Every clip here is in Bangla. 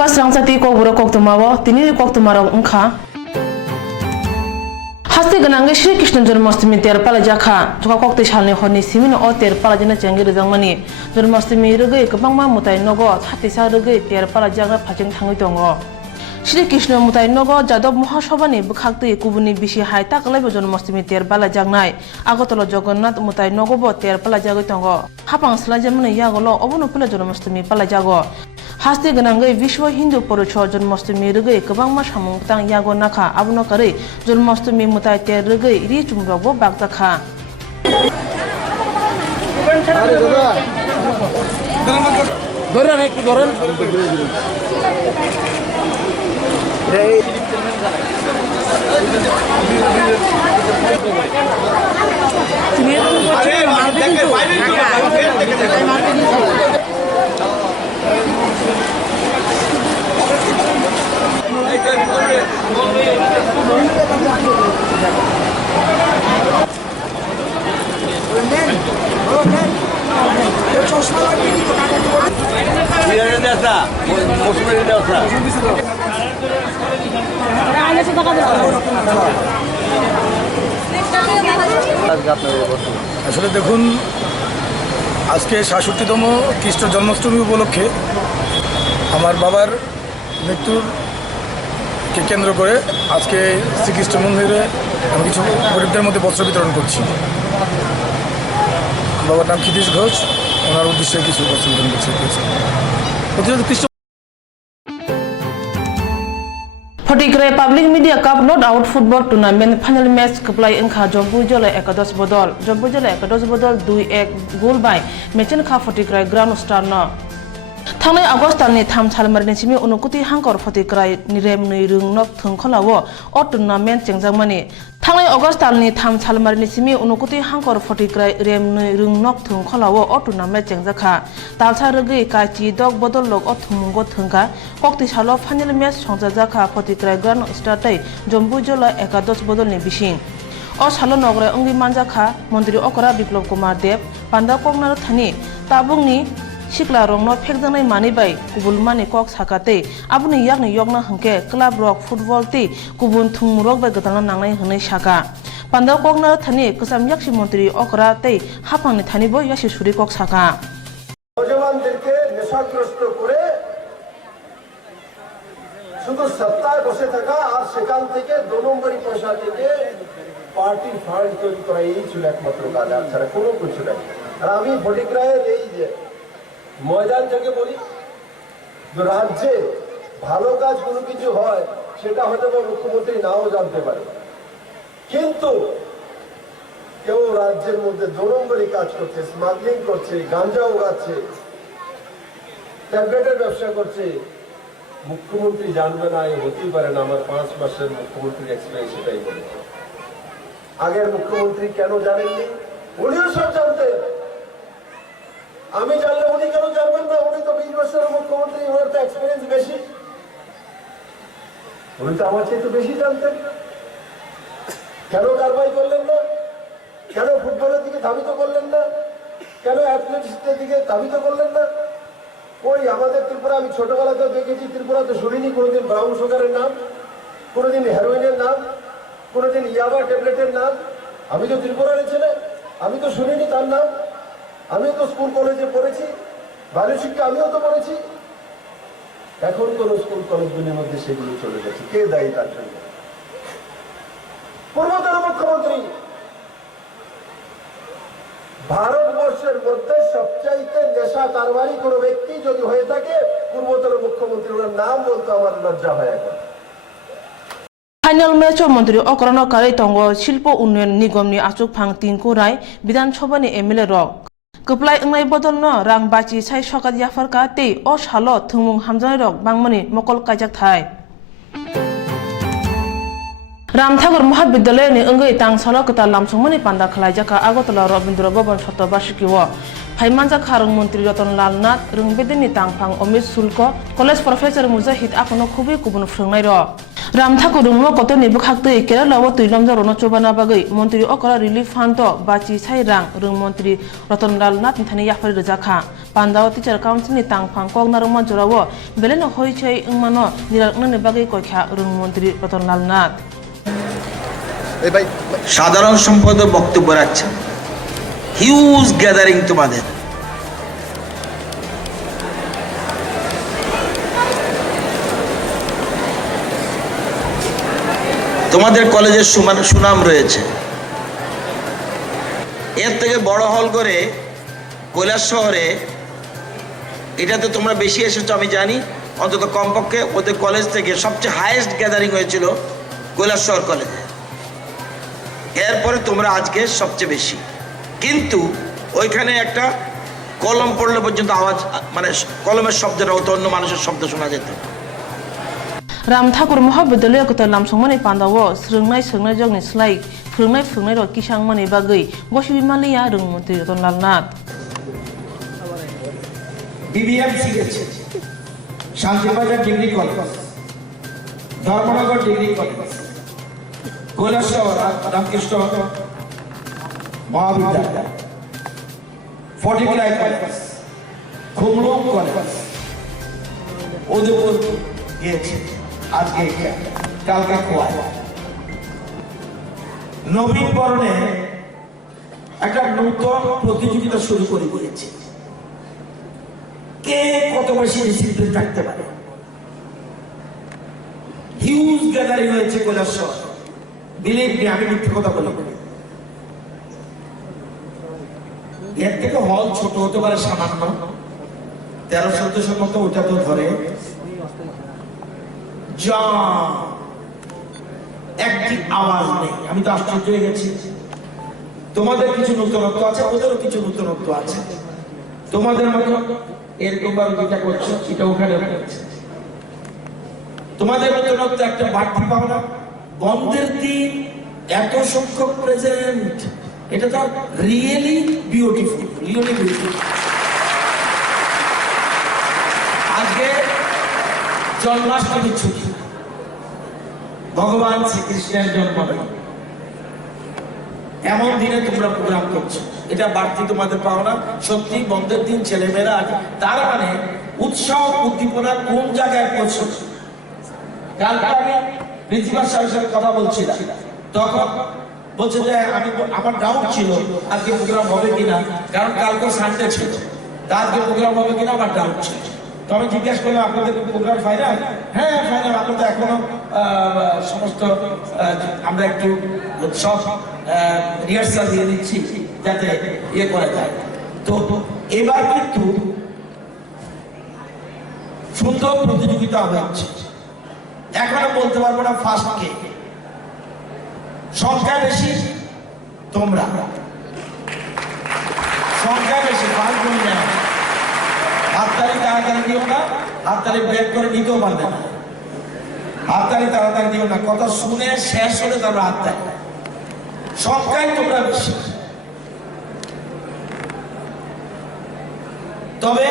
Ungka Swrangchati Kokborok Koktwma tini Koktwma rok ungka Haste ganangge Shri Krishna Janmashtami ter palajaka joka kokte salni honi simin o ter palajana changi rijangmani Janmashtami rege kwbangma mutai nogo hatisa rege ter palajana phajing thangui tongo Shri Krishna mutai nogo Jadab Mahasabhani bwkhakte kubuni bisi hai taklaibo Janmashtami ter palajaknai Agotala Jagannath mutai nogo bo ter palajagoi tongo hapang slajamani yagolo obono pala Janmashtami palajago Haste ganangge Vishwa Hindu Porichod Janmashtami rege kwbangma samung tang yago nakha abono kare Janmashtami mutai ter rege ri chumrokbo bagjakha আসলে দেখুন আজকে ৬৭তম খ্রিস্ট জন্মাষ্টমী উপলক্ষে আমার বাবার মৃত্যুকে কেন্দ্র করে আজকে শ্রীকৃষ্ণ মন্দিরে আমি কিছু গরিবদের মধ্যে বস্ত্র বিতরণ করছি। বাবার নাম ক্ষিতীশ ঘোষ, ওনার উদ্দেশ্যে কিছু বস্ত্র বিতরণ করছি। Fotigrai Public Media Cup Knockout Football Tournament Final Match Keplai Engkha Jombujole Ekados Bodol 2-1 goal by Mechen Kha Fotigrai Ground Star no Thangnai August ni tham chalmarni simi unukuti hangkor Fotigrai nirem nui rungnok thungkholawo o tournament chengjangmani Thangnai August ni tham chalmarni simi unukuti hangkor Fotigrai rem nui rungnok thungkholawo o tournament chengjakha talsa rege kachi dog bodol lok o thungmungo thungka kokti salo final match songjakha Fotigrai Ground Star tai Jombujole Ekados Bodol ni bising o salo nogre ongi manjakha Mantri Okra Biplop Kumar Dev Panda Koknar Thani tabungni Shikla rongno phekjanai mani bai kubulmani kok sakate abuni yakni yokna hangke club rock football ti kubun thungmurok bai gadalna nangnai hwnai saka Panda Koknar Thani kusam yakshi Mantri Okra tei hapangni thani bo yashi suri kok saka নওজওয়ানদেরকে নেশাগ্রস্ত করে শুধু সত্তায় বসে থাকা আর সেখান থেকে 2 নম্বরই পয়সা থেকে পার্টি ফান্ড তৈরি করা এই ছিল একমাত্র কাজ আর ছাড়া কোনো কিছু নাই আর আমি ফটিকরায়ের এই যে ময়দান থেকে বলি যে রাজ্যে ভালো কাজ কোনো কিছু হয় সেটা হয়তো মুখ্যমন্ত্রী নাও জানতে পারে কিন্তু কেউ রাজ্যের মধ্যে 2 নম্বরই কাজ করছে স্মাগলিং করছে গাঁজা উড়াচ্ছে ট্যাবলেটের ব্যবসা করছে মুখ্যমন্ত্রী জানবে না এ হতেই পারে না আমার 5 মাসের মুখ্যমন্ত্রীর এক্সপিরিয়েন্স সেটাই বলে আগের মুখ্যমন্ত্রী কেন জানেননি উনিও সব জানতেন আমি জানলে উনি কেন জানবেন না উনি তো 20 বছরের মুখ্যমন্ত্রী ওনার তো এক্সপিরিয়েন্স বেশি উনি তো আমার চেয়ে তো বেশি জানতেন কেন কারবাই করলেন না কেন ফুটবলের দিকে ধাবিত করলেন না কেন অ্যাথলেটিক্সের দিকে ধাবিত করলেন না কই আমাদের ত্রিপুরা আমি ছোটবেলাতে দেখেছি ত্রিপুরাতে শুনিনি কোনোদিন ব্রাউন সুগারের নাম কোনোদিন হেরোইনের নাম কোনোদিন ইয়াবা ট্যাবলেটের নাম আমি তো ত্রিপুরার ছেলে আমি তো শুনিনি তার নাম আমিও তো স্কুল কলেজে পড়েছি বাল্য শিক্ষা আমিও তো পড়েছি এখন কোন স্কুল কলেজগুলির মধ্যে সেগুলো চলে গেছে কে দায়ী তার জন্য পূর্বতন মুখ্যমন্ত্রী ভারতবর্ষের মধ্যে সবচাইতে নেশা কারবারি কোনো ব্যক্তি যদি হয়ে থাকে পূর্বতন মুখ্যমন্ত্রী ওনার নাম বলতে আমার লজ্জা হয় এখন Final match Mantri Okra no kare tongo Shilpo Unnayan Nigam ni achuk phang tinku rai Bidhan Sabha ni MLA rok Keplai engnai bodol no rang bachi sai sokat yafar ka tei o salo thungmung hamjanai rok bangmani mokol kaijak thai Ramthagur Mahabidyalaya ni enggai tang salo keta lamsungmani panda khalaijaka Agotala Rabindra Bhavan Shotobashikiwo Phaimanja Kharung Mantri Ratanlal Nath Rungbedini tangphang Omit Sulko College Professor Mujahid akono khubi kubun phwngnai ro Ram Thakur রুমো কত নিবুক হাকতে কেরালাও তুইলম জরনো চোবানা বাগৈ মন্ত্রী অকরা রিলিফ ফান্ড বাচি সাই রাং রং মন্ত্রী রতনলাল নাথ নিথানি ইয়াফারি রজাখা পান্দাও teacher council ni tangphang kok naruma jorawo beleno hoi chei ingmano nirakna bagai koikha rung মন্ত্রী রতনলাল নাথ সাধারণ সম্পাদক বক্তব্য রাখছেন হিউজ গ্যাদারিং তোমাদের তোমাদের কলেজের সুনাম রয়েছে এর থেকে বড় হল করে কৈলাস শহরে এটাতে তোমরা বেশি এসেছো আমি জানি অন্তত কমপক্ষে ওদের কলেজ থেকে সবচেয়ে হাইয়েস্ট গ্যাদারিং হয়েছিল কৈলাস শহর কলেজে এরপরে তোমরা আজকে সবচেয়ে বেশি কিন্তু ওইখানে একটা কলম পড়লে পর্যন্ত আওয়াজ মানে কলমের শব্দটা হতো অন্য মানুষের শব্দ শোনা যেত রামঠাকুর মহাবিদ্যালয় কত লামসংমানি পান্দাও স্রংনাই জগনি স্লাই ফ্রংনাই র কিসাংমানি বাগৈ গসিবিমালিয়া রং মন্ত্রী রতনলাল নাথ বিবিএম শিখেছে Shantibazar degree college Dharmanagar degree college Kailash Ramakrishna মহাবিদ্যালয় ফটিকরাই কলেজ খুমলুং কলেজ উদয়পুর গিয়েছে আজকে কালকে খোয়ায় নবীন বরণে একটা নতুন প্রতিযোগিতা শুরু করে দিয়েছে কে কত বেশি ডিসিপ্লিন থাকতে পারে হিউজ গ্যাদারিং হয়েছে কৈলাস বিলিভ মি আমি মিথ্যে কথা বলি এর থেকে হল ছোট হতে পারে সামান্য 1300-1400 মতো ওটা তো ধরে যা একটি আওয়াজ নেই আমি তো আশ্চর্য হয়ে গেছি তোমাদের কিছু নতুনত্ব আছে ওদেরও কিছু নতুনত্ব আছে তোমাদের মতো এরকম ভাবে যেটা করছো এটা ওখানে তোমাদের নতুনত্ব একটা বাড়তি পাওনা বন্ধের দিন এত সংখ্যক প্রেজেন্ট এটা তো রিয়েলি বিউটিফুল আজকে জন্মাষ্টমী ছুটি ভগবান শ্রীকৃষ্ণের জন্মদিন এমন দিনে তোমরা প্রোগ্রাম করছো এটা বাড়তি তোমাদের পাওনা সত্যি বন্ধের দিন ছেলেমেয়েরা তার মানে উৎসাহ উদ্দীপনা কোন জায়গায় পৌঁছছে কালকে আমি প্রিন্সিপাল সাহেবের সাথে কথা বলছিলাম তখন বলছে যে আমার ডাউট ছিল আজকে প্রোগ্রাম হবে কিনা কারণ কালকে সানডে ছিল আজকে প্রোগ্রাম হবে কিনা আমার ডাউট ছিল তো আমি জিজ্ঞেস করলাম আপনাদের প্রোগ্রাম ফাইনাল হ্যাঁ ফাইনাল আপনাদের এখনো সমস্ত আমরা একটু সব রিহার্সাল দিয়ে দিচ্ছি যাতে ইয়ে করা যায় তো এবার কিন্তু সুন্দর প্রতিযোগিতা হচ্ছে এখনো বলতে পারবো না ফার্স্ট কে সংখ্যা বেশি তোমরা সংখ্যা বেশি ফার্স্ট বলি না হাততালি তাড়াতাড়ি দিও না হাততালি ব্রেক করে নিতেও পারবে না হাততালি তাড়াতাড়ি দিও না কথা শুনে শেষ হলে তারপর হাততালি সংখ্যায় তোমরা বেশি তবে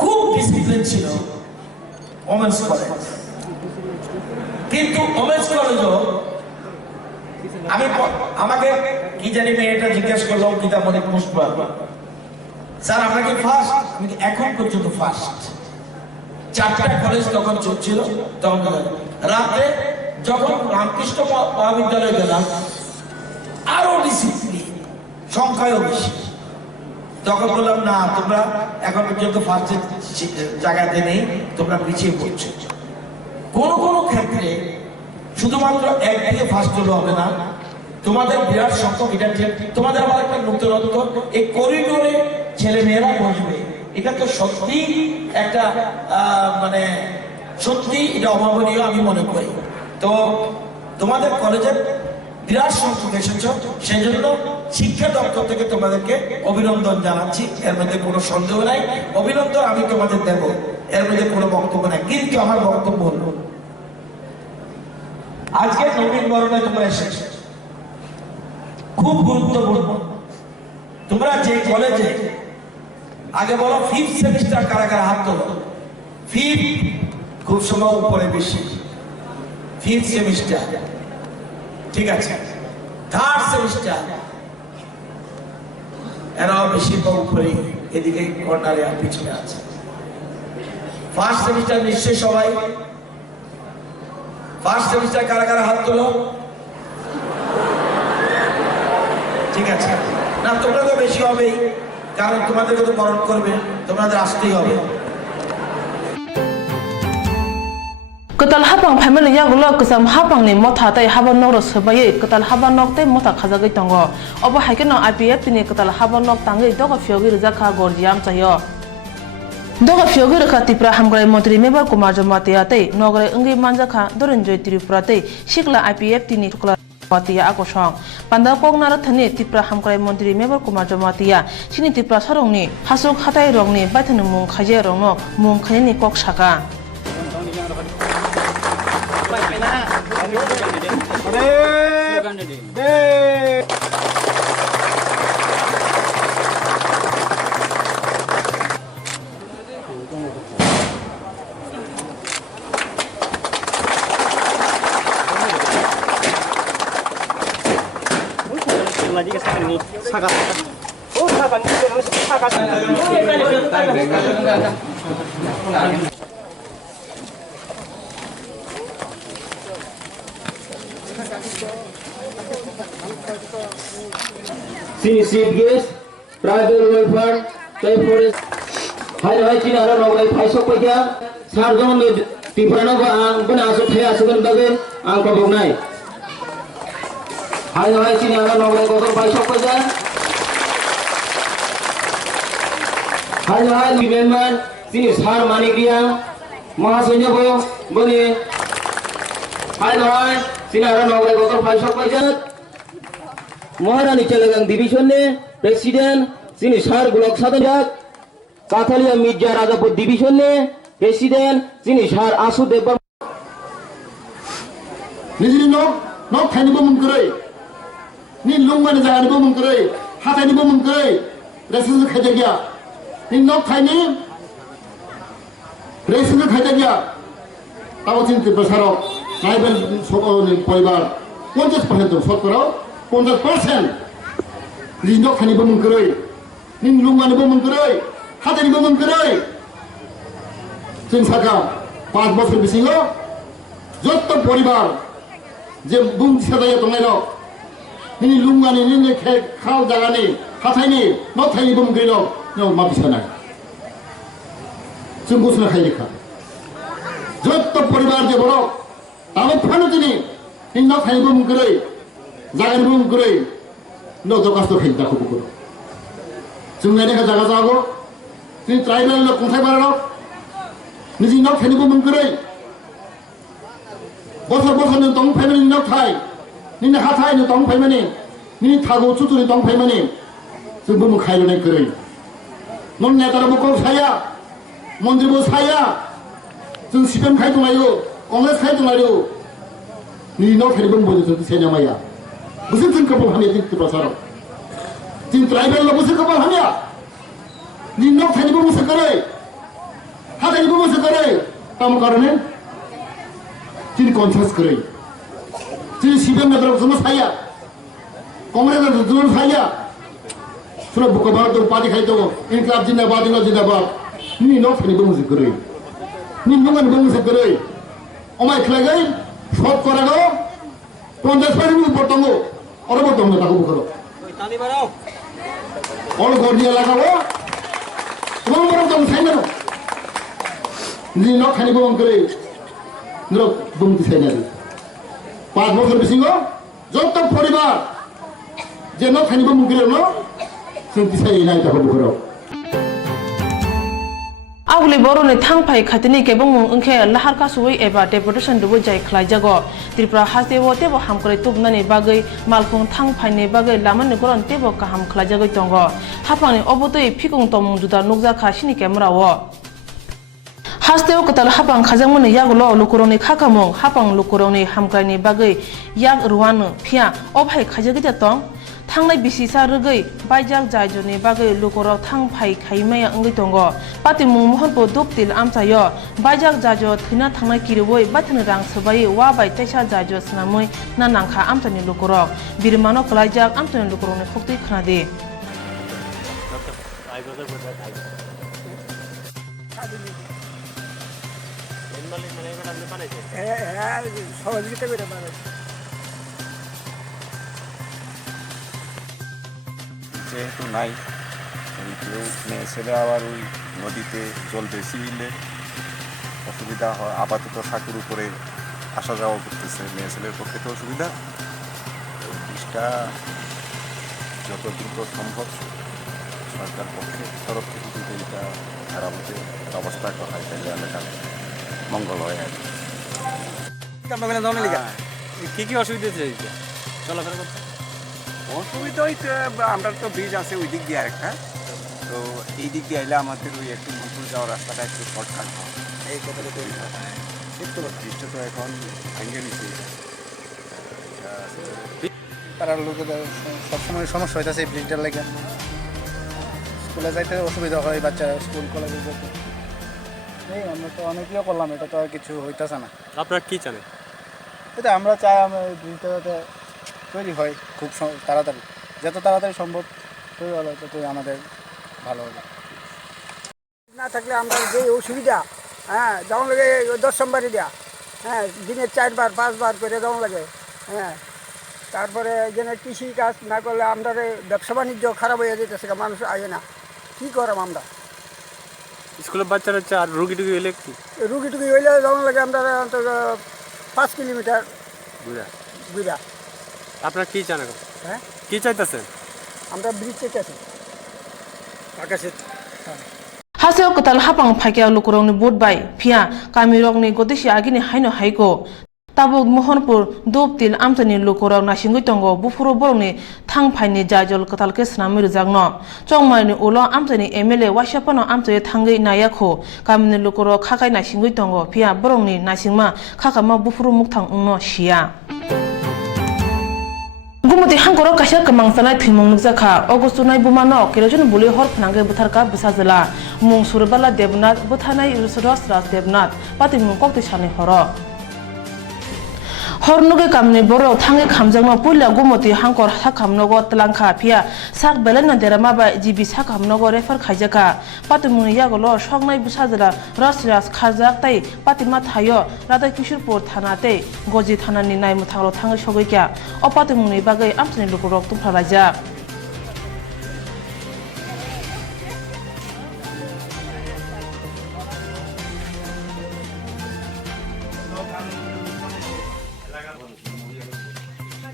খুব ডিসিপ্লিন ছিল ওমেন্স কলেজ কিন্তু ওমেন্স কলেজও আমি আমাকে কি জানি মেয়েটা জিজ্ঞেস করলো গীতামণি পুষ্পা স্যার আমরা কি ফার্স্ট আমি এখন পর্যন্ত ফার্স্ট 4টা কলেজ তখন চলছিল তখন রাতে যখন রামকৃষ্ণ মহাবিদ্যালয়ে গেলাম আরো ডিসিপ্লিন সংখ্যায়ও বেশি তখন বললাম না তোমরা এখন পর্যন্ত ফার্স্টের জায়গাতে নেই তোমরা পিছিয়ে পড়ছো কোন কোন ক্ষেত্রে শুধুমাত্র একদিকে ফার্স্ট হলে হবে না তোমাদের বিরাট সংখ্যক এটা ঠিক তোমাদের আবার একটা নতুনত্ব এই করিডোরে ছেলে মেয়েরা বসবে এটা তো সত্যি একটা মানে সত্যি এটা অভাবনীয় আমি মনে করি তো তোমাদের কলেজের বিরাট সংখ্যক এসেছ সেই জন্য শিক্ষা দপ্তর থেকে তোমাদেরকে অভিনন্দন জানাচ্ছি এর মধ্যে কোনো সন্দেহ নাই অভিনন্দন আমি তোমাদের দেব এর মধ্যে কোনো বক্তব্য নাই কিন্তু আমার বক্তব্য হল আজকে নবীন বরণে তোমরা এসেছো খুব গুরুত্বপূর্ণ তোমরা যে কলেজে আগে বলো 5th সেমিস্টার কারা কারা হাত তোলো 5th খুব সময় উপরে বেশি, 5th সেমিস্টার, ঠিক আছে, 3rd সেমিস্টার এরাও বেশি বা উপরে, এদিকে কর্নারে আর পিছনে আছে। 1st সেমিস্টার নিশ্চয়ই সবাই, 1st সেমিস্টার কারা কারা হাত তোলো, ঠিক আছে। না তোমরা তো বেশি হবেই, কারণ তোমাদেরকে তো বরণ করবে, তোমাদের আসতেই হবে। Ketal hapang family yagulo kesam hapang ni motha tai haban nok ro sebaye ketal haban nok tai motha khajagai tongo obo haikeno IPF tini ketal haban nok tangai doga fiogi rijaka gorjiam chayo doga fiogi rakha tipra hamgrai mantri mebar kumar jamatia tai nograi ungi manjakha dorenjoy tripura tai shikla IPF tini tukla Matia akosong panda kongnara thani tipra hamgrai mantri mebar kumar jamatia sini tipra sarongni hasuk hatai rongni baithanu mung khaje rongno mung khani kok saka Sini chief guest, tribal welfare, Thai forest. Hai China ara nogai phaisok paikya, sarjon le tiprano ba ang bana asu thaya asugan bage ang ko bognai. Hai China ara nogai ko phaisok paikya. Hai member sini sar manikriya mahasanya ko bani. Hai China ara nogai ko phaisok paikya. Maharani Chalagang Division ne President sini Sar Gulok Sadanjak Kathalia Mirza Rajapur Division ne President sini Sar Asu Debbar Nizini nok thani bo mungkrai ni lungwan jagani bo mungkrai hathani bo mungkrai resin khaja gya ni nok thani resin khaja gya tao chinti basarok tribal ni poribar 50% শতকরা 50% রিজনক খানি বমন করে নিন লুঙ্গানি বমন করে হাজারি বমন করে চিনসাকা 5 বছর বিসিল যত পরিবার যে বুম সাদায় তংলাইল নিন লুঙ্গানি নিন খাও জাগানি হাথাইনি নথাইনি বমন করিল নো মাবিসানা जों बुझनो हायो যত পরিবার যে বড় তাও ফানো তিনি নিন খাইব বমন করে জাগানি বমন করে नो दरखास्त खाई दाखो बुको जों नायनो जागा जागो जों ट्राइबल लो खुंथाय बाराव निजि नक खानिबो मोनगोरै बसर बसर नो दं फाइमानि नक थाय निनि हाथाय नो दं फाइमानि निनि थागो चुचुनि दं फाइमानि जों बुमु खायनाय गोरै नन नेतारा बुको साया मन्दिरबो साया जों सिपेम खाय दंलायो कंग्रेस खाय दंलायो निनि नक खानिबो मोनबो जों सेना माया 무슨 등급을 하냐 등급을 살아 지금 드라이버로 무슨 급을 하냐 니너 타니고 무슨 거래 하다니고 무슨 거래 땀 가르네 지금 컨셔스 거래 지금 시변나들하고 무슨 사이야 공무원들 누구 사이야 수로 부커바도 빠지 가이도 인클럽 지나바디가 니너 타니고 무슨 거래 니 누가 무슨 거래 오마이 클라가이 숍 거라고 50% উপর তঙ্গো অরব তঙ্গো তাকো বুকরো তালি বাড়াও অল গর্দিয়া লাগাবো তোমার বড় তঙ্গ সাইনা নি ন খানি বম করে নো বুমতি সাইনা 5 বছর বিসিঙ্গ যত পরিবার যে ন খানি বম করে ন সুন্তি সাইনা তাকো বুকরো Agli boro ni thangpai khatini kebong mung unke lahar ka suwi eba deputation dubo jai khlai jago Tripura haste wo tebo hamkrai tubnani bagai malkhung thangpai ni bagai laman ni goron tebo kaham khlai jago tongo hapani obotoi phikung tomung juda nukja kha sini camera wo haste o katal hapang khajangmani yagulo lukuroni khakamung hapang lukuroni hamkrai ni bagai yak ruwan phia obhai khajagi ja tong थांनाय बिसिसा रगै बायजाक जायजनि बागै लुकराव थांफाय खायमाया अंगै दङ पाति मुंमहनबो दपतिल आमचायो बायजाक जायज थैना थांनाय किरवै बाथन रां सबायै वा बाय तैसा जायज स्नामै ना नांखा आमचानि लुकरक बिरमानो कलायजाक आमचानि लुकरकनि खक्ति खोनादि সহযোগিতা করে বানাই যেহেতু নাই কেউ মেয়ে ছেলে আবার ওই নদীতে জল বেশি হইলে অসুবিধা হয় আপাতত সাঁকুর উপরে আসা যাওয়া করতেছে মেয়ে ছেলের পক্ষে তো অসুবিধা ওই জিনিসটা যত দ্রুত সম্ভব সরকার পক্ষে তরফ থেকে যদি এটা মেরামতের ব্যবস্থা করা হয় তাহলে এলাকার মঙ্গল হয় আর কি কি অসুবিধা হচ্ছে চলাফেরা করতে অসুবিধা হইতে আমরা তো ব্রিজ আছে ওই দিক দিয়ে আরেকটা তো এই দিক দিয়ে আইলে আমাদের ওই একটু মনপুর যাওয়ার রাস্তাটা একটু শর্টকাট হয় এই কথাটা তৈরি হয় ব্রিজটা তো এখন ভেঙে নিচ্ছে পাড়ার লোকেদের সবসময় সমস্যা হইতেছে এই ব্রিজটার লেগে স্কুলে যাইতে অসুবিধা হয় বাচ্চারা স্কুল কলেজে যেতে এই আমরা তো অনেকগুলো করলাম এটা তো আর কিছু হইতেছে না আপনারা কি জানেন এটা আমরা চাই আমরা এই ব্রিজটা যাতে তৈরি হয় খুব তাড়াতাড়ি যত তাড়াতাড়ি সম্ভব তৈরি হলে ততই আমাদের ভালো হবে না থাকলে আমরা যে অসুবিধা হ্যাঁ যেমন লাগে 10 সোমবারই দেয়া হ্যাঁ দিনে 4 বার 5 বার করে যেমন লাগে হ্যাঁ তারপরে যেন কৃষি কাজ না করলে আমরা ব্যবসা বাণিজ্য খারাপ হয়ে যেতেছে মানুষ আসে না কী করাম আমরা স্কুলের বাচ্চারা হচ্ছে আর রুগী টুগি হইলে কি রুগী টুগি হইলে যেমন লাগে আমরা অন্তত 5 কিলোমিটার ঘুরা আপনারা কি চান এখন হ্যাঁ কি চাইতেছেন আমরা ব্রিজ চেয়েছি আকাশে হাসেও কতাল হাপাং ফাইকিয়া লুকুরংনি বুধবাই फिया कामिरंनि गदिसि आगिनि हायनो हायको ताबुक मोहनपुर दोपतिल आमचानि लुकुरं नासिंगै तंगो बुफुरो बरंनि थांफायनि जायजल कतालके स्नामि रुजागनो चंमायनि उलो आमचानि एमएलए वासियापनो आमचाय थांगै नायाखो कामिनि लुकुरो खाखाय नासिंगै तंगो फिया बरंनि नासिंमा खाखामा बुफुरो मुक्थां उंनो सिया गुमति हांखरो कासिया कमांसानाय थैमं नुजाखा अगस्त नाय बुमानो केरजन बुलि हर फनांगे बुथारका बुसाजला मुं सुरबाला देबनाथ बुथानाय रुसरस राज देबनाथ पाति मुं कक्ति सानै हर हरनुगे कामनि बर थांगे खामजांनो पुइला गुमति हांखर साखामनगो तलांखा फिया साक बेलेना देरामा बा जिबि साखामनगो रेफार खायजाका पाति मुनि यागलो सकनाय बुसाजला रसरास खाजाक ताई पाति मा थायो राधा किशोरपुर थानाते गजि थानानि नायमुथांलो थांगे सगैक्या अ पाति मुनि बागै आमसनि लुकुरक तुफालाजा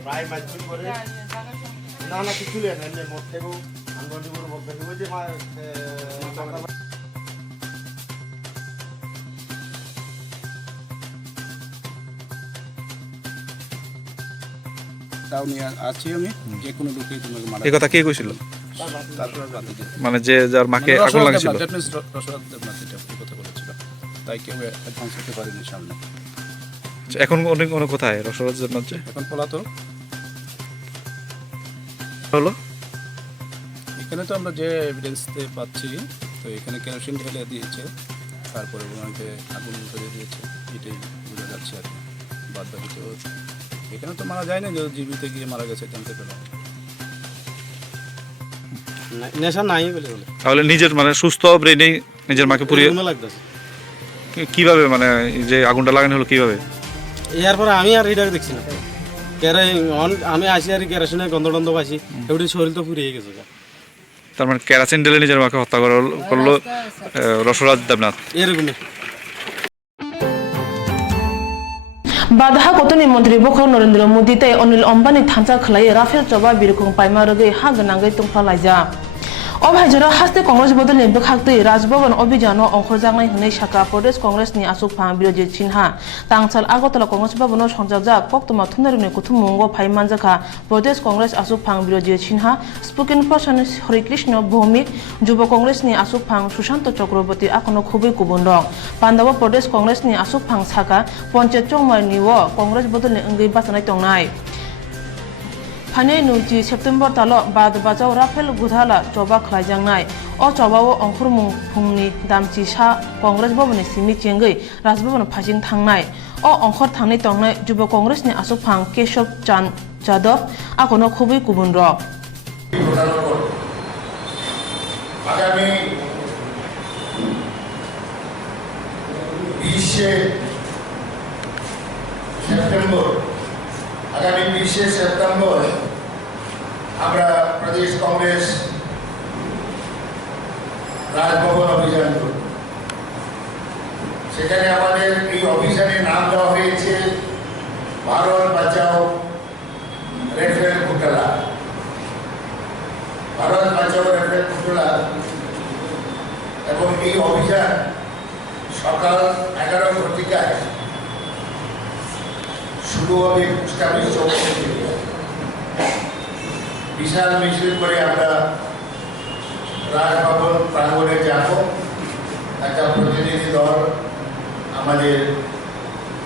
প্রায় মাঝখান করে না না কিছু লেন এমনি মোট থেকেও আন্দোলন করে মধ্যে ওই যে তাও নিয়ে আছি আমি যে কোনো লোকই তোমাকে মারা এই কথা কে কইছিল তারপর মানে যে যার মাকে আগুন লাগছিল রসরাজ দেবনাথ এটা কথা বলেছিল তাই কেউ অ্যাডভান্স করতে পারেনি সামনে এখন অনেক অনেক কোথায় রসরাজ দেবনাথ যে এখন পলাতক হলো এখানে তো আমরা যে এভিডেন্সতে পাচ্ছি তো এখানে কেরোসিন ঢেলে দিয়েছে তারপরে ওনাকে আগুন ধরে দিয়েছে এটাই বোঝা যাচ্ছে আর কি বাদ বাকি তো এখানে তো মারা যায় না যে জীবিতে গিয়ে মারা গেছে জানতে পেলাম নেশা নাই বলে বলে তাহলে নিজের মানে সুস্থ ব্রেনেই নিজের মাকে পুড়িয়ে লাগতেছে কিভাবে মানে যে আগুনটা লাগানো হলো কিভাবে এরপরে আমি আর এটা দেখছি না আমি আসি আর কেরোসিনের গন্ধ টন্ধ পাইছি এগুলি শরীর তো পুড়িয়ে গেছে তার মানে কেরাসিন ঢেলে নিজের মাকে হত্যা করলো রসরাজ দেবনাথ এরকমই बाधा गतनि मन्त्री बख नरेन्द्र मोदी तै अनिल अंबानी थांचा खलाय राफेल चबा बिरखुं पाइमा रगै हा गनांगै तुंफा लायजा अभाइजरा हास्ते कांग्रेस बदलनि बखाक्तै राजभवन अभियान अंखरजांनाय हनै साका प्रदेश कांग्रेसनि आसुकफां बिरोधी चिन्हा तांसाल आगरतला कांग्रेस भवन संजाबजाक कोक्तमा थुनारिनि कुथुमुंगो फाइमानजाखा प्रदेश कांग्रेस आसुकफां बिरोधी चिन्हा स्पोकेन पर्सन हरिकृष्ण भौमिक युव कांग्रेसनि आसुकफां सुशांत चक्रवर्ती आखनो खुबै गुबुन दं पान्जाब प्रदेश कांग्रेसनि आसुकफां साका panchayat चौमारनि Congress बदलनि अंगै बासानाय दंनाय Phane Nuji September Talo Bad Bajau Rapel Gudhala Joba Klajangnai O Jobawo Onkurmung Pungni Damchi Sha Congress Bobani Simi Chengai Rasbon Pajing Tangnai O Onkor Tangni Tongnai Juba Congress ni Asupang Keshop Chan Jadov Akono Kubi Kubunro আগামী 20শে সেপ্টেম্বর আমরা প্রদেশ কংগ্রেস রাজভবন অভিযান করব সেখানে আমাদের এই অভিযানের নাম দেওয়া হয়েছে ভারত বাঁচাও রেফেল ঘোটালা ভারত বাঁচাও রেফেল ঘোটালা এবং এই অভিযান সকাল 11 ঘটিকায় শুরু হবে কুষ্টাবি চৌক থেকে বিশাল মিছিল করে আমরা রাজভবন প্রাঙ্গণে যাব একটা প্রতিনিধি দল আমাদের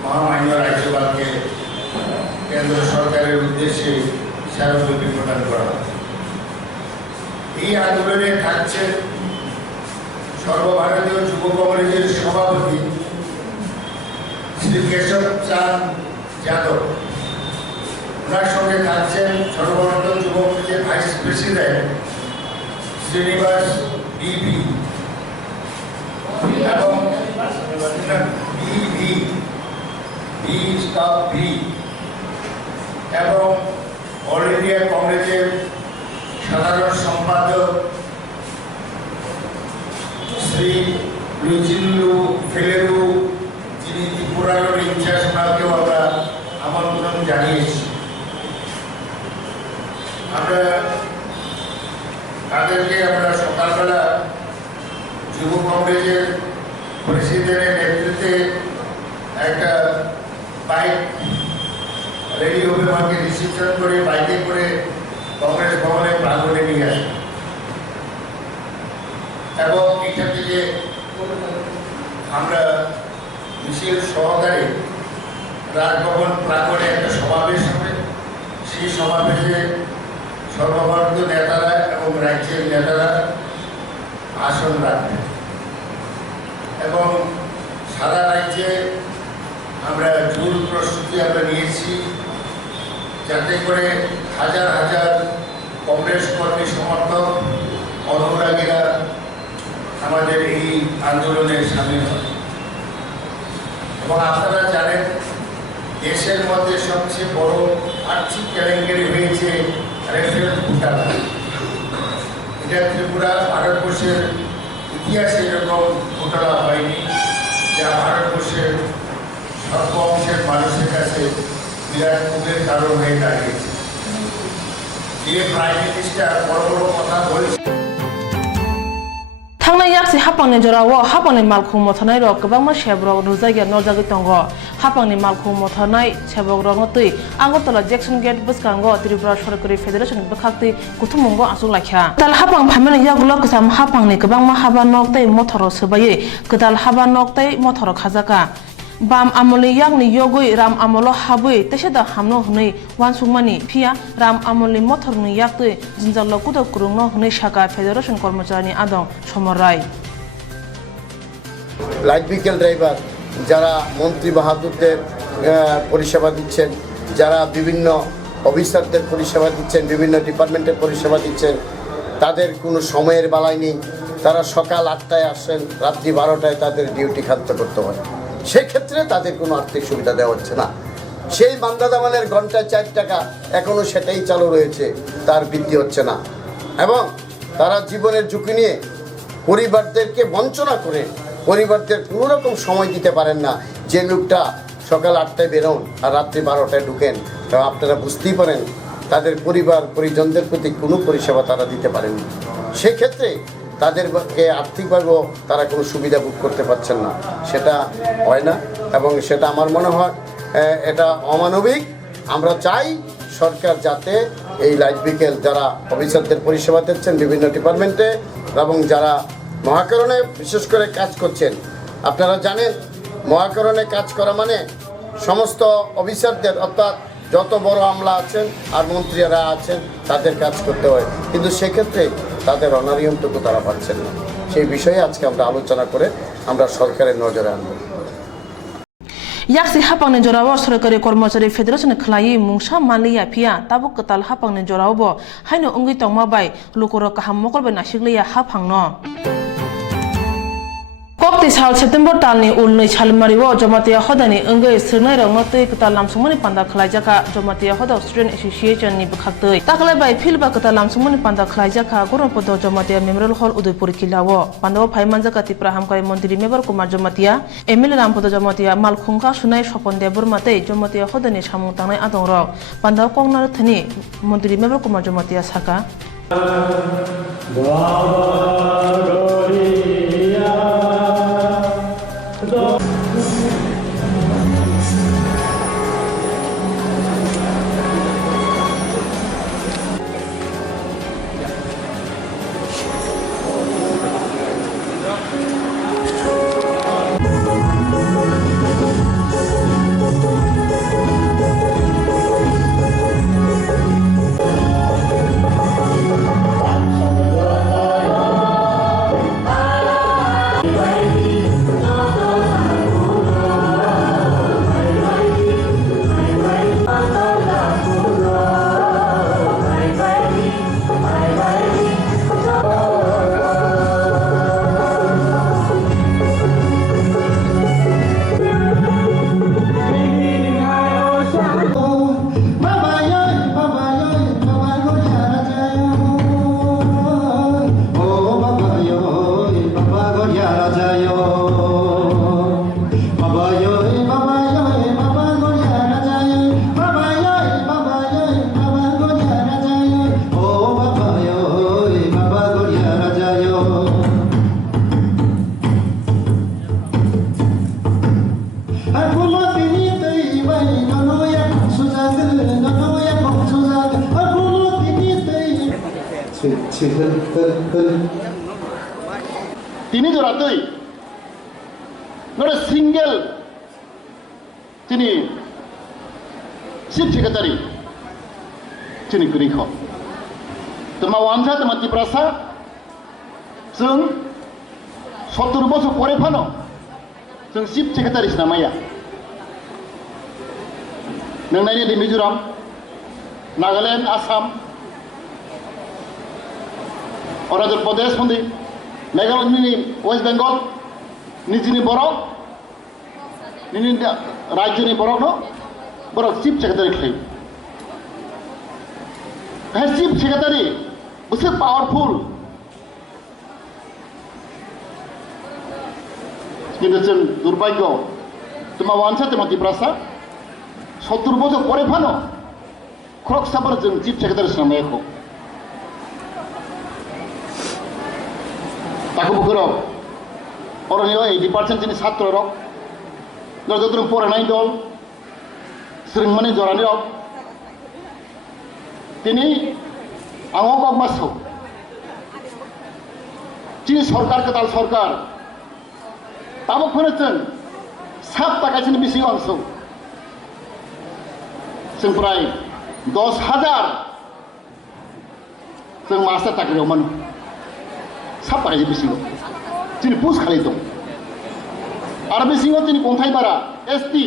মহামান্য রাজ্যপালকে কেন্দ্র সরকারের উদ্দেশ্যে স্মারকলিপি প্রদান করা হবে এই আন্দোলনে থাকছে সর্বভারতীয় যুব কংগ্রেসের সভাপতি শ্রী কেশব চাঁদ যাদব ওনার সঙ্গে থাকছেন সর্বভারতীয় যুব কংগ্রেসের ভাইস প্রেসিডেন্ট শ্রীনিবাস বিবি এবং এবং অল ইন্ডিয়া কংগ্রেসের সাধারণ সম্পাদক শ্রী লুচিল্লু ফেলেরু যিনি ত্রিপুরার ইনচার্জ ওনাকেও আমরা আমন্ত্রণ জানিয়েছি আমরা তাদেরকে আমরা সকালবেলা যুব কংগ্রেসের প্রেসিডেন্টের নেতৃত্বে একটা বাইক রেডি হবে আমাকে রিসিপশন করে বাইকে করে কংগ্রেস ভবনের প্রাঙ্গণে নিয়ে আসে এবং এখান থেকে আমরা মিছিল সহকারে রাজভবন প্রাঙ্গণে একটা সমাবেশ হবে সেই সমাবেশে সর্বভারতীয় নেতারা এবং রাজ্যের নেতারা আসন রাখবেন এবং সারা রাজ্যে আমরা জোর প্রস্তুতি আমরা নিয়েছি যাতে করে হাজার হাজার কংগ্রেস কর্মী সমর্থক অনুরাগীরা আমাদের এই আন্দোলনে সামিল হয় এবং আপনারা জানেন দেশের মধ্যে সবচেয়ে বড় আর্থিক কেলেঙ্কারি হয়েছে রেফেল ঘোটালা এটা ত্রিপুরা ভারতবর্ষের ইতিহাসে এরকম ঘোটালা হয়নি যা ভারতবর্ষের সর্ব অংশের মানুষের কাছে বিরাট ক্ষোভের কারণ হয়ে দাঁড়িয়েছে যে প্রাইম মিনিস্টার বড় বড় কথা বলছে Tangnai yaksi hapangni jorawo hapangni malkhung mothanai rok kwbangma sebrok rujagya norjagui tongo hapangni malkhung mothanai sebrok rokno tui Agartala Jackson Gate bwskango Tripura Sorkari Federation bwkhakti kuthumungbo asuk laikha tal hapang phamani yagulo ksam hapangni kwbangma haba nok tei mothoro swbayui kdal haba nok tei mothoro khajaka Bam amoli yakni yogui ram amolo habui teseda hamno hnei wansukmani phia ram amoli mothorni yaktui jinjallo kudo kurungno hnei shaka Federation কর্মচারী adong somorai light vehicle driver যারা মন্ত্রী বাহাদুরদের পরিষেবা দিচ্ছেন যারা বিভিন্ন অফিসারদের পরিষেবা দিচ্ছেন বিভিন্ন ডিপার্টমেন্টের পরিষেবা দিচ্ছেন তাদের কোনো সময়ের বালাই নেই তারা সকাল 8টায় আসেন রাত্রি 12টায় তাদের ডিউটি খান্ত করতে হয় সেক্ষেত্রে তাদের কোনো আর্থিক সুবিধা দেওয়া হচ্ছে না সেই বান্দা দামানের ঘন্টায় 4 টাকা এখনও সেটাই চালু রয়েছে তার বৃদ্ধি হচ্ছে না এবং তারা জীবনের ঝুঁকি নিয়ে পরিবারদেরকে বঞ্চনা করে পরিবারদের কোনো রকম সময় দিতে পারেন না যে লোকটা সকাল 8টায় বেরোন আর রাত্রি 12টায় ঢুকেন তো আপনারা বুঝতেই পারেন তাদের পরিবার পরিজনদের প্রতি কোনো পরিষেবা তারা দিতে পারেন সেক্ষেত্রে তাদেরকে আর্থিকভাবেও তারা কোনো সুবিধা ভোগ করতে পারছেন না সেটা হয় না এবং সেটা আমার মনে হয় এটা অমানবিক আমরা চাই সরকার যাতে এই লাইট ভেহিকেল যারা অফিসারদের পরিষেবা দিচ্ছেন বিভিন্ন ডিপার্টমেন্টে এবং যারা মহাকরণে বিশেষ করে কাজ করছেন আপনারা জানেন মহাকরণে কাজ করা মানে সমস্ত অফিসারদের অর্থাৎ যত বড় আমলা আছেন আর মন্ত্রীরা আছেন তাদের কাজ করতে হয়, কিন্তু সেক্ষেত্রে তাদের অনারিয়মটুকু তারা পাচ্ছেন না। সেই বিষয়ে আজকে আমরা আলোচনা করে আমরা সরকারের নজরে আনবো। Yaksi hapang ni jorawo sorokari kormachari federation khlai mungsa manliya phia tabuk katal hapang ni jorawo bo haino ungui tongma bai lokoro kaham mokol bai nasikliya hapang no Kokti sal September talni ulnui chalmariwo Jamatia Hodani Ungai Sirnai Rangoti Katalam Sumani Panda Klajaka Jamatia Hoda Australian Association ni Bakhaktoi Taklai bai Philba Katalam Sumani Panda Klajaka Goropodo Jamatia Memorial Hall Udaipur Kilawo Pandawa Phaimanjaka Tipraham Kai Montri Member Kumar Jamatia Emil Rampodo Jamatia Malkhungka Sunai Soponde Burmate Jamatia Hodani Samung Tangnai Adongrok Pandawa Kongnar Thani Montri Member Kumar Jamatia Saka তিনি জোড়াতেই সিঙ্গেল তিনি চিফ সেক্রেটারি তিনি গৃহ তোমা ওয়ানসা তোমা তিপ্রাসা जों 70 বছর পরে ফানো जों chief secretary নামায়া नोंनायनि Mizoram Nagaland Assam Arunachal Pradesh मन्दी मेघालयनि waste Bengal निजिनि बरक निनि राज्यनि बरक न बरक चिफ सेक्रेटारि खालायो हे चिफ सेक्रेटारि बेसे पावरफुल किन्तु जों दुर्भाग्य तुमा वानसा तुमा तिप्रासा 70 বছর পরে ফানো क्रक सापर जों चिफ सेक्रेटारि नामायखौ ताको बुखरक अरनियो 80% जोंनि छात्र रक नजरजों फरायनाय दल सोलोंमानि जरानि रक दिनै आङो गगमासौ चिनि सरकार कताल सरकार ताबो फोरजों 7 टाकासिनि बेसि अंशौ जों प्राय 10,000 जों मास्टार टाकायाव मोन 7 टाकानि बेसिङाव जोंनि पुस खालि दं आरो बेसिङाव जोंनि गंथाइ बारा एसटी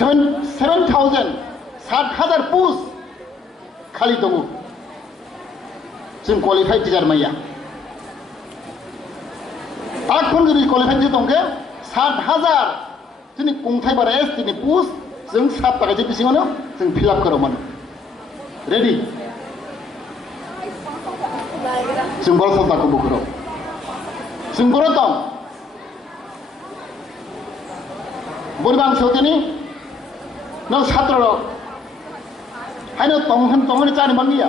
7,000 7,000 पुस खालि दङ जों क्वालिफाइड टिचार माइया आखन जुदि क्वालिफाइड दंगे 7,000 जोंनि गंथाइ बारा एसटीनि पुस जों 7 टाकानि बेसिङावनो जों फिलआप खालामोन रेडि जों बर' सत्ताखौ बुखराव जों बर' दं बोरबांसोआव दिनै नों छात्र रक हायनो तंहन चानि बांगिया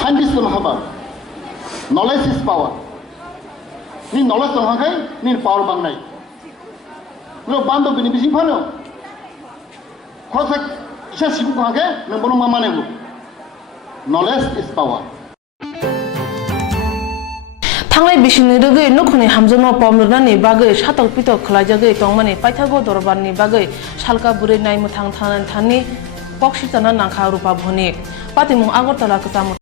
साइन्टिस्ट दं हाबा नलेज इज पावर नि नलेज दंहाखाय नि पावर बांनाय नो बान्दो बिनि बिसि फानो खरसा इसे सिबु दंहाखाय नों बनो मा मानेबो नलेज इज पावर थांनाय बिसिनि रगै नखुनि हामजनो पमरनानि बागै सातक पितक खलायजगै तंमानि पाइथागो दरबारनि बागै सालका बुरै नाय मुथां थांनानै थानि पक्षिताना नाखा रुपा भनिक पातिमुं आगरतला कसामु